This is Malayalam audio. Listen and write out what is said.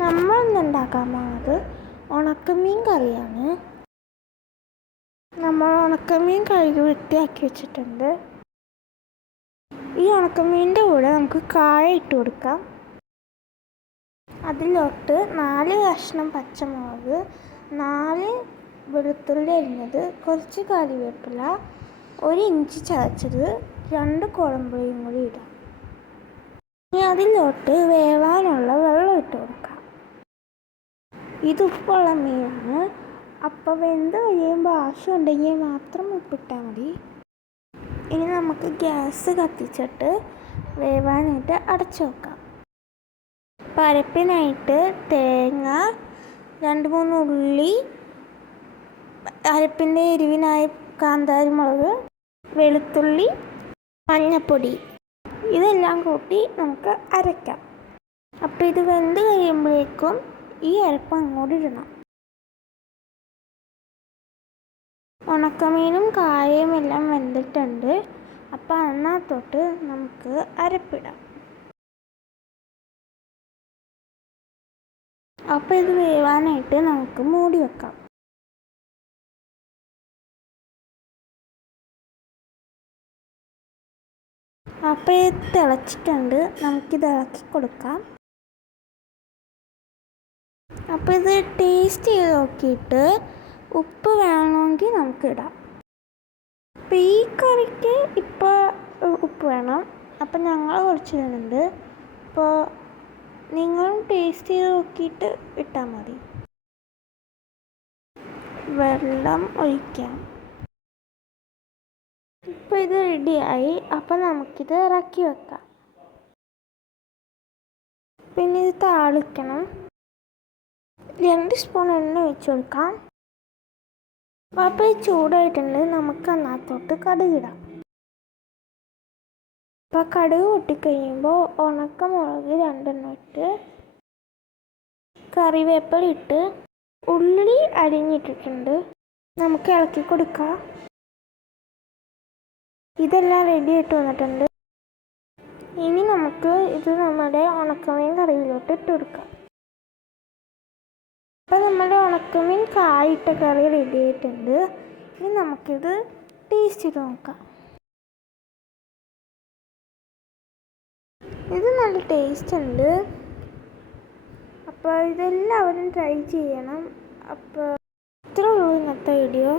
നമ്മൾ ഇന്നുണ്ടാക്കാൻ പോകുന്നത് ഉണക്കമീൻ കറിയാണ്. നമ്മൾ ഉണക്കമീൻ കഴുകി വൃത്തിയാക്കി വെച്ചിട്ടുണ്ട്. ഈ ഉണക്കമീന്റെ കൂടെ നമുക്ക് കായ ഇട്ട് കൊടുക്കാം. അതിലോട്ട് നാല് കഷ്ണം പച്ചമുളക് നാല് വെളുത്തുള്ളി അരിഞ്ഞത് കുറച്ച് കറിവേപ്പില ഒരു ഇഞ്ചി ചതച്ചത് രണ്ട് കുഴമ്പുളിയും കൂടി ഇടാം. ഇനി അതിലോട്ട് വേവാനുള്ള വെള്ളം ഇട്ട് കൊടുക്കാം. ഇത് ഉപ്പുള്ള മീനാണ് അപ്പോൾ വെന്ത് കഴിയുമ്പോൾ ആവശ്യമുണ്ടെങ്കിൽ മാത്രം ഉപ്പിട്ടാൽ മതി. ഇനി നമുക്ക് ഗ്യാസ് കത്തിച്ചിട്ട് വേവാനായിട്ട് അടച്ചു വെക്കാം. പരപ്പിനായിട്ട് തേങ്ങ രണ്ട് മൂന്ന് ഉള്ളി അരപ്പിന്റെ എരിവിനായി കാന്താരി മുളക് വെളുത്തുള്ളി മഞ്ഞപ്പൊടി. ഇതെല്ലാം കൂട്ടി നമുക്ക് അരയ്ക്കാം അപ്പോൾ ഇത് വെന്ത് കഴിയുമ്പോഴേക്കും ഈ അരപ്പ് അങ്ങോട്ടിടണം ഉണക്കമീനും കായയും എല്ലാം വെന്തിട്ടുണ്ട്. അപ്പോൾ തൊട്ട് നമുക്ക് അരപ്പിടാം. അപ്പോൾ ഇത് വേവാനായിട്ട് നമുക്ക് മൂടി വെക്കാം. അപ്പോൾ ഇത് തിളച്ചിട്ടുണ്ട്. നമുക്കിത് ഇളക്കി കൊടുക്കാം. അപ്പോൾ ഇത് ടേസ്റ്റ് ചെയ്ത് നോക്കിയിട്ട് ഉപ്പ് വേണമെങ്കിൽ നമുക്ക് ഇടാം. ഈ കറിക്ക് ഇപ്പോൾ ഉപ്പ് വേണം. അപ്പം ഞങ്ങൾ കുറച്ച് ഇടുന്നുണ്ട്. അപ്പോൾ നിങ്ങളും ടേസ്റ്റ് ചെയ്ത് നോക്കിയിട്ട് ഇട്ടാൽ മതി. വെള്ളം ഒഴിക്കാം. ഇപ്പോൾ ഇത് റെഡിയായി അപ്പം നമുക്കിത് ഇറക്കി വെക്കാം. പിന്നെ ഇത് താളിക്കണം. രണ്ട് സ്പൂൺ എണ്ണ ഒഴിച്ച് കൊടുക്കാം. ഇത് ചൂടായിട്ടുണ്ട്. നമുക്ക് അതിനകത്തോട്ട് കടുകിടാം അപ്പോൾ കടുക് പൊട്ടിക്കഴിയുമ്പോൾ ഉണക്കമുളക് രണ്ടെണ്ണം ഇട്ട് കറിവേപ്പില ഇട്ട് ഉള്ളി അരിഞ്ഞിട്ടിട്ടുണ്ട്. നമുക്ക് ഇളക്കി കൊടുക്കാം. ഇതെല്ലാം റെഡി ആയിട്ട് വന്നിട്ടുണ്ട്. ഇനി നമുക്ക് ഇത് നമ്മുടെ ഉണക്കമീൻ കറിയിലോട്ട് ഇട്ട് കൊടുക്കാം. നമ്മുടെ ഉണക്കമീൻ കായിട്ട കറി റെഡി ആയിട്ടുണ്ട്. ഇനി നമുക്കിത് ടേസ്റ്റ് ചെയ്ത് നോക്കാം. ഇത് നല്ല ടേസ്റ്റ് ഉണ്ട്. അപ്പോൾ ഇതെല്ലാവരും ട്രൈ ചെയ്യണം. അപ്പോൾ ഇത്രയേ ഉള്ളൂ ഇന്നത്തെ വീഡിയോ